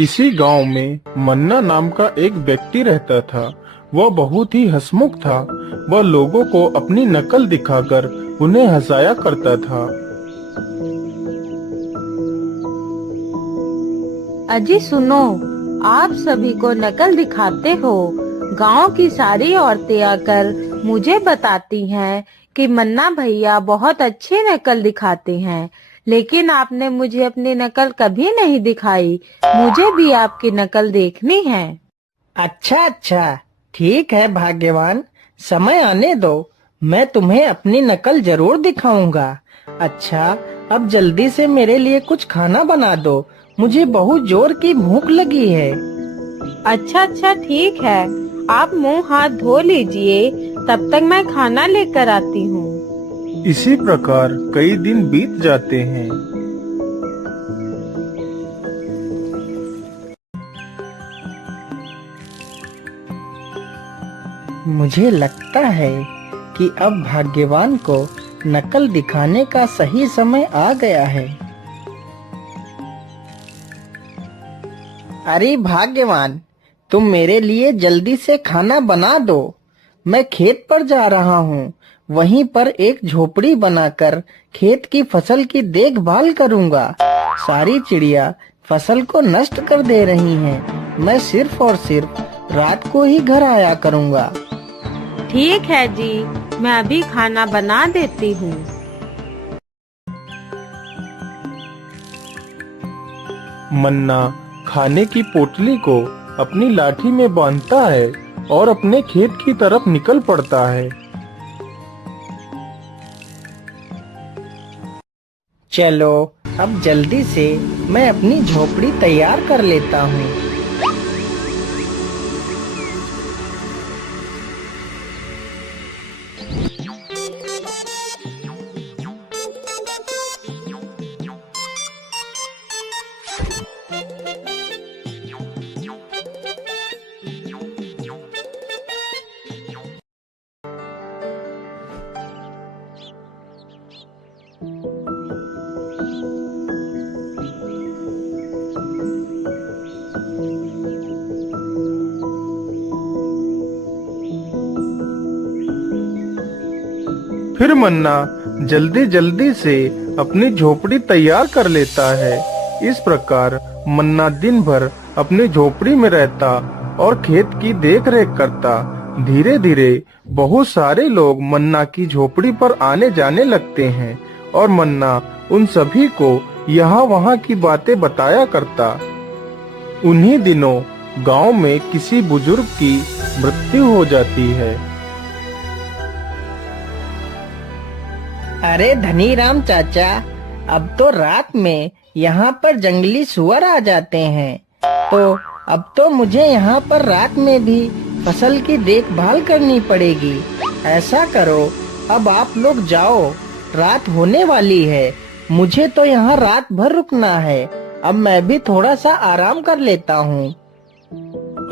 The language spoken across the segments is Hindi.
किसी गांव में मन्ना नाम का एक व्यक्ति रहता था। वह बहुत ही हंसमुख था। वह लोगों को अपनी नकल दिखाकर उन्हें हंसाया करता था। अजी सुनो, आप सभी को नकल दिखाते हो। गांव की सारी औरतें आकर मुझे बताती हैं कि मन्ना भैया बहुत अच्छी नकल दिखाते हैं, लेकिन आपने मुझे अपनी नकल कभी नहीं दिखाई। मुझे भी आपकी नकल देखनी है। अच्छा अच्छा, ठीक है भाग्यवान, समय आने दो, मैं तुम्हें अपनी नकल जरूर दिखाऊंगा। अच्छा, अब जल्दी से मेरे लिए कुछ खाना बना दो, मुझे बहुत जोर की भूख लगी है। अच्छा अच्छा ठीक है, आप मुंह हाथ धो लीजिए, तब तक मैं खाना लेकर आती हूँ। इसी प्रकार कई दिन बीत जाते हैं। मुझे लगता है कि अब भाग्यवान को नकल दिखाने का सही समय आ गया है। अरे भाग्यवान, तुम मेरे लिए जल्दी से खाना बना दो। मैं खेत पर जा रहा हूँ, वहीं पर एक झोपड़ी बनाकर खेत की फसल की देखभाल करूँगा। सारी चिड़िया फसल को नष्ट कर दे रही हैं। मैं सिर्फ और सिर्फ रात को ही घर आया करूँगा। ठीक है जी, मैं अभी खाना बना देती हूँ। मन्ना खाने की पोटली को अपनी लाठी में बांधता है और अपने खेत की तरफ निकल पड़ता है। चलो, अब जल्दी से मैं अपनी झोपड़ी तैयार कर लेता हूँ। फिर मन्ना जल्दी जल्दी से अपनी झोपड़ी तैयार कर लेता है। इस प्रकार मन्ना दिन भर अपनी झोपड़ी में रहता और खेत की देखरेख करता। धीरे धीरे बहुत सारे लोग मन्ना की झोपड़ी पर आने जाने लगते हैं और मन्ना उन सभी को यहाँ वहाँ की बातें बताया करता। उन्हीं दिनों गांव में किसी बुजुर्ग की मृत्यु हो जाती है। अरे धनीराम चाचा, अब तो रात में यहाँ पर जंगली सुअर आ जाते हैं, तो अब तो मुझे यहाँ पर रात में भी फसल की देखभाल करनी पड़ेगी। ऐसा करो, अब आप लोग जाओ, रात होने वाली है, मुझे तो यहाँ रात भर रुकना है। अब मैं भी थोड़ा सा आराम कर लेता हूँ।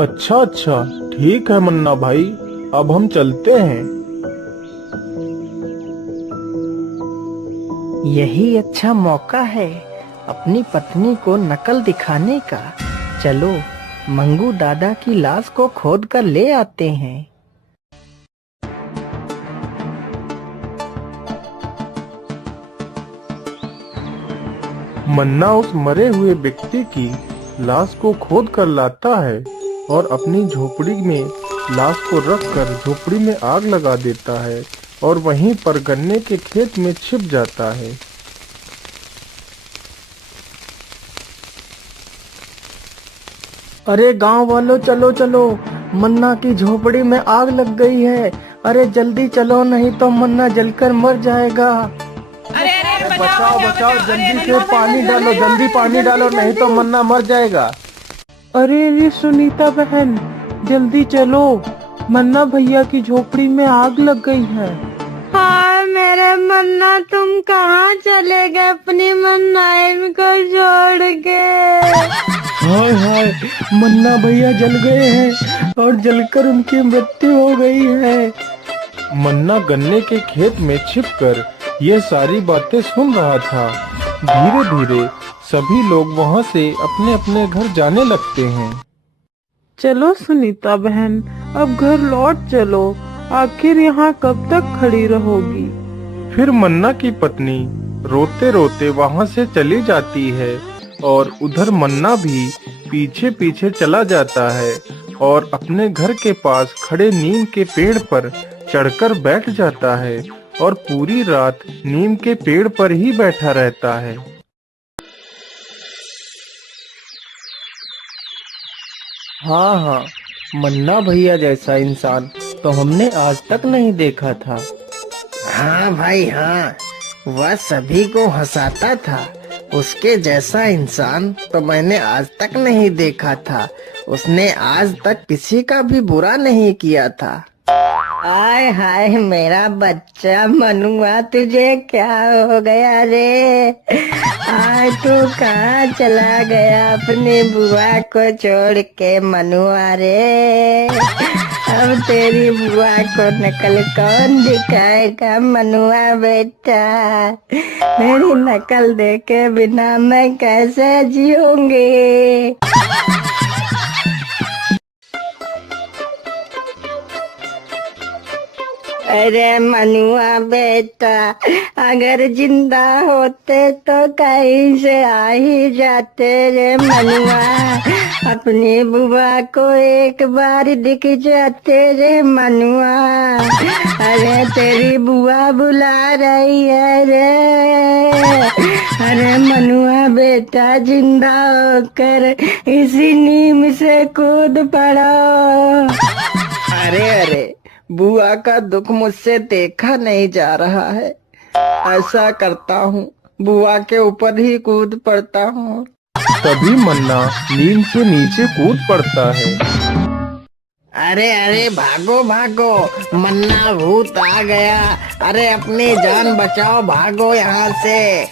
अच्छा अच्छा, ठीक है मन्ना भाई, अब हम चलते हैं। यही अच्छा मौका है अपनी पत्नी को नकल दिखाने का। चलो, मंगू दादा की लाश को खोद कर ले आते हैं। मन्ना उस मरे हुए व्यक्ति की लाश को खोद कर लाता है और अपनी झोपड़ी में लाश को रखकर झोपड़ी में आग लगा देता है और वहीं पर गन्ने के खेत में छिप जाता है। अरे गांव वालों, चलो चलो, मन्ना की झोपड़ी में आग लग गई है। अरे जल्दी चलो, नहीं तो मन्ना जलकर मर जाएगा। बचाओ बचाओ, जल्दी से पानी डालो, जल्दी पानी डालो, नहीं तो मन्ना मर जाएगा। अरे सुनीता बहन, जल्दी चलो, मन्ना भैया की झोपड़ी में आग लग गई है। हाय मेरे मन्ना, तुम कहाँ चले गए अपनी मन्नाइन को छोड़ के? हाय हाय, मन्ना भैया जल गए हैं और जलकर उनकी मृत्यु हो गई है। मन्ना गन्ने के खेत में छिपकर ये सारी बातें सुन रहा था। धीरे धीरे सभी लोग वहाँ से अपने अपने घर जाने लगते हैं। चलो सुनीता बहन, अब घर लौट चलो। आखिर यहाँ कब तक खड़ी रहोगी? फिर मन्ना की पत्नी रोते रोते वहाँ से चली जाती है और उधर मन्ना भी पीछे पीछे चला जाता है और अपने घर के पास खड़े नीम के पेड़ पर चढ़कर बैठ जाता है और पूरी रात नीम के पेड़ पर ही बैठा रहता है। हाँ, मन्ना भैया जैसा इंसान तो हमने आज तक नहीं देखा था। हाँ भाई हाँ, वह सभी को हंसाता था। उसके जैसा इंसान तो मैंने आज तक नहीं देखा था। उसने आज तक किसी का भी बुरा नहीं किया था। आय हाय मेरा बच्चा मनुआ, तुझे क्या हो गया रे? आय तू कहाँ चला गया अपनी बुआ को छोड़ के मनुआ रे? अब तेरी बुआ को नकल कौन दिखाएगा मनुआ बेटा? मेरी नकल देखे बिना मैं कैसे जीऊंगी? अरे मनुआ बेटा, अगर जिंदा होते तो कहीं से आ ही जाते रे मनुआ। अपनी बुआ को एक बार दिख जाते रे मनुआ। अरे तेरी बुआ बुला रही है रे। अरे मनुआ बेटा, जिंदा होकर इसी नीम से कूद पड़ो। अरे बुआ का दुख मुझसे देखा नहीं जा रहा है। ऐसा करता हूँ, बुआ के ऊपर ही कूद पड़ता हूँ। तभी मन्ना नीम से नीचे कूद पड़ता है। अरे भागो भागो, मन्ना भूत आ गया। अरे अपनी जान बचाओ, भागो यहाँ से।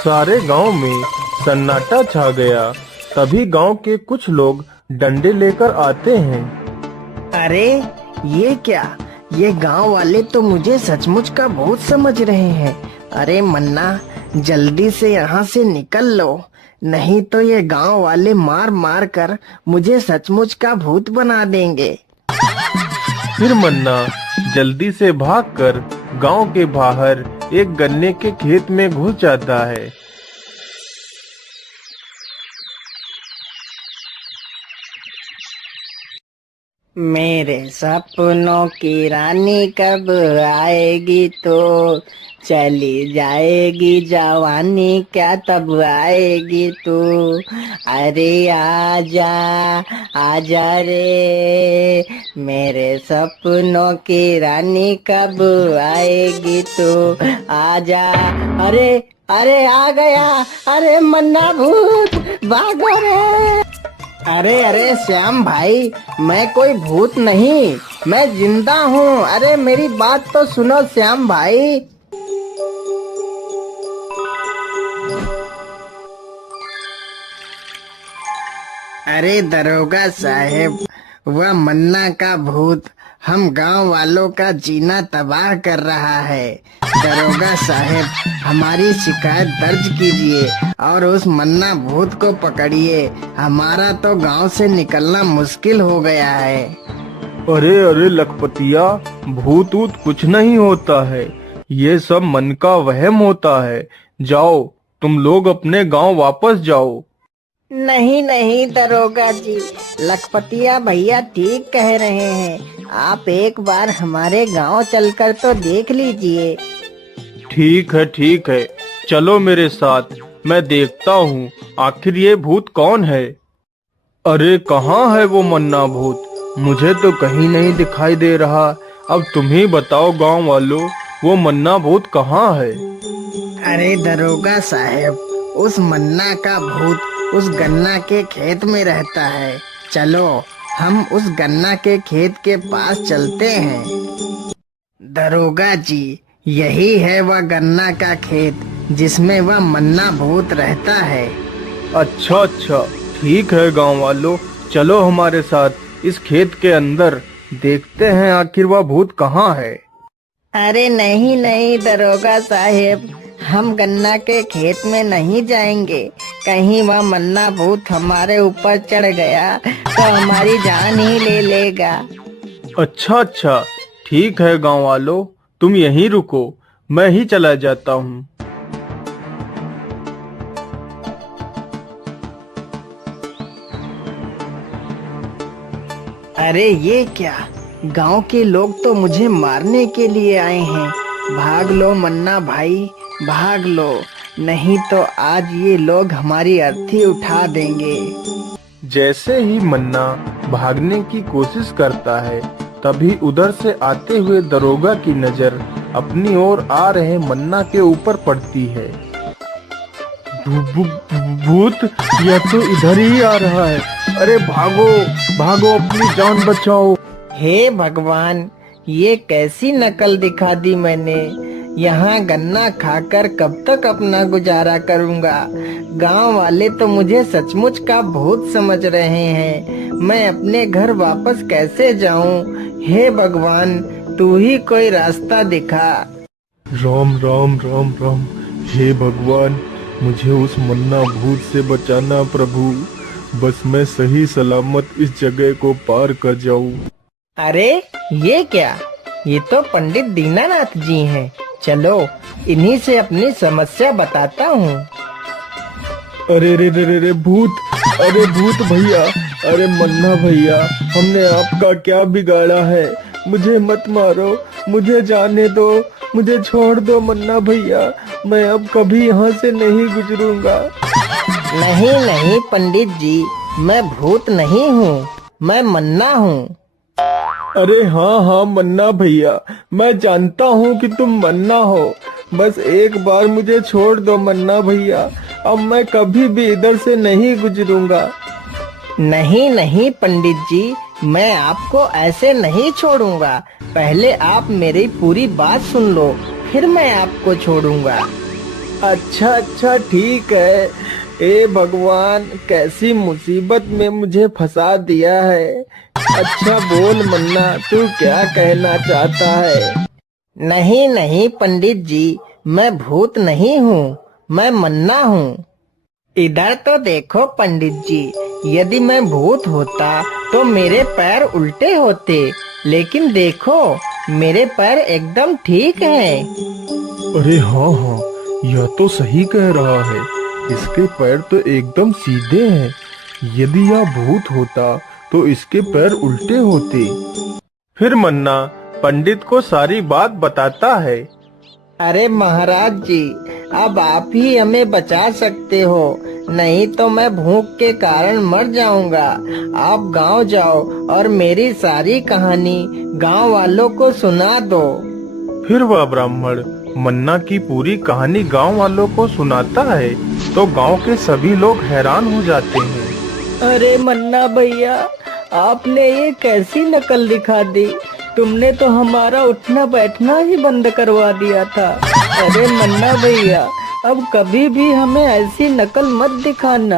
सारे गांव में सन्नाटा छा गया। तभी गांव के कुछ लोग डंडे लेकर आते हैं। अरे ये क्या? ये गांव वाले तो मुझे सचमुच का भूत समझ रहे हैं। अरे मन्ना, जल्दी से यहाँ से निकल लो, नहीं तो ये गांव वाले मार मार कर मुझे सचमुच का भूत बना देंगे। फिर मन्ना जल्दी से भागकर गांव के बाहर एक गन्ने के खेत में घुस जाता है। मेरे सपनों की रानी कब आएगी? तो चली जाएगी जवानी, क्या तब आएगी तू? अरे आजा आजा रे, मेरे सपनों की रानी कब आएगी तू? आजा। अरे आ गया। अरे मन्ना भूत, भागो रे। अरे श्याम भाई, मैं कोई भूत नहीं, मैं जिंदा हूँ। अरे मेरी बात तो सुनो श्याम भाई। अरे दरोगा साहेब, वह मन्ना का भूत हम गांव वालों का जीना तबाह कर रहा है। दरोगा साहेब, हमारी शिकायत दर्ज कीजिए और उस मन्ना भूत को पकड़िए। हमारा तो गांव से निकलना मुश्किल हो गया है। अरे लखपतिया, भूत ऊत कुछ नहीं होता है। ये सब मन का वहम होता है। जाओ, तुम लोग अपने गांव वापस जाओ। नहीं दरोगा जी, लखपतिया भैया ठीक कह रहे हैं। आप एक बार हमारे गांव चलकर तो देख लीजिए। ठीक है, चलो मेरे साथ, मैं देखता हूँ आखिर ये भूत कौन है। अरे कहाँ है वो मन्ना भूत? मुझे तो कहीं नहीं दिखाई दे रहा। अब तुम ही बताओ गांव वालों, वो मन्ना भूत कहाँ है? अरे दरोगा साहब, उस मन्ना का भूत उस गन्ना के खेत में रहता है। चलो हम उस गन्ना के खेत के पास चलते हैं। दरोगा जी, यही है वह गन्ना का खेत जिसमें वह मन्ना भूत रहता है। अच्छा, ठीक है गांव वालों, चलो हमारे साथ इस खेत के अंदर, देखते हैं आखिर वह भूत कहाँ है। अरे नहीं दरोगा साहेब, हम गन्ना के खेत में नहीं जाएंगे। कहीं वह मन्ना भूत हमारे ऊपर चढ़ गया तो हमारी जान ही ले लेगा। अच्छा अच्छा, ठीक है गांव वालों, तुम यहीं रुको, मैं ही चला जाता हूँ। अरे ये क्या, गांव के लोग तो मुझे मारने के लिए आए हैं। भाग लो मन्ना भाई, भाग लो, नहीं तो आज ये लोग हमारी अर्थी उठा देंगे। जैसे ही मन्ना भागने की कोशिश करता है, तभी उधर से आते हुए दरोगा की नजर अपनी ओर आ रहे मन्ना के ऊपर पड़ती है। भूत, यह तो इधर ही आ रहा है। अरे भागो भागो, अपनी जान बचाओ। हे भगवान, ये कैसी नकल दिखा दी मैंने। यहाँ गन्ना खाकर कब तक अपना गुजारा करूँगा। गांव वाले तो मुझे सचमुच का भूत समझ रहे हैं। मैं अपने घर वापस कैसे जाऊँ। हे भगवान, तू ही कोई रास्ता दिखा। राम राम राम राम। हे भगवान, मुझे उस मन्ना भूत से बचाना प्रभु। बस मैं सही सलामत इस जगह को पार कर जाऊं। अरे ये क्या, ये तो पंडित दीनानाथ जी हैं। चलो इन्हीं से अपनी समस्या बताता हूँ। अरे रे रे रे रे भूत, अरे भूत भैया, अरे मन्ना भैया, हमने आपका क्या बिगाड़ा है। मुझे मत मारो, मुझे जाने दो, मुझे छोड़ दो मन्ना भैया। मैं अब कभी यहाँ से नहीं गुजरूंगा। नहीं नहीं पंडित जी, मैं भूत नहीं हूँ, मैं मन्ना हूँ। अरे हाँ हाँ मन्ना भैया, मैं जानता हूँ कि तुम मन्ना हो। बस एक बार मुझे छोड़ दो मन्ना भैया, अब मैं कभी भी इधर से नहीं गुजरूंगा। नहीं नहीं पंडित जी, मैं आपको ऐसे नहीं छोड़ूंगा। पहले आप मेरी पूरी बात सुन लो, फिर मैं आपको छोड़ूंगा। अच्छा अच्छा ठीक है। ए भगवान, कैसी मुसीबत में मुझे फंसा दिया है। अच्छा बोल मन्ना, तू क्या कहना चाहता है। नहीं नहीं पंडित जी, मैं भूत नहीं हूँ, मैं मन्ना हूँ। इधर तो देखो पंडित जी, यदि मैं भूत होता तो मेरे पैर उल्टे होते, लेकिन देखो मेरे पैर एकदम ठीक हैं। अरे हाँ हाँ, यह तो सही कह रहा है। इसके पैर तो एकदम सीधे हैं। यदि यह भूत होता तो इसके पैर उल्टे होते। फिर मन्ना पंडित को सारी बात बताता है। अरे महाराज जी, अब आप ही हमें बचा सकते हो, नहीं तो मैं भूख के कारण मर जाऊंगा। आप गांव जाओ और मेरी सारी कहानी गांव वालों को सुना दो। फिर वह ब्राह्मण मन्ना की पूरी कहानी गांव वालों को सुनाता है, तो गांव के सभी लोग हैरान हो जाते हैं। अरे मन्ना भैया, आपने ये कैसी नकल दिखा दी। तुमने तो हमारा उठना बैठना ही बंद करवा दिया था। अरे मन्ना भैया, अब कभी भी हमें ऐसी नकल मत दिखाना।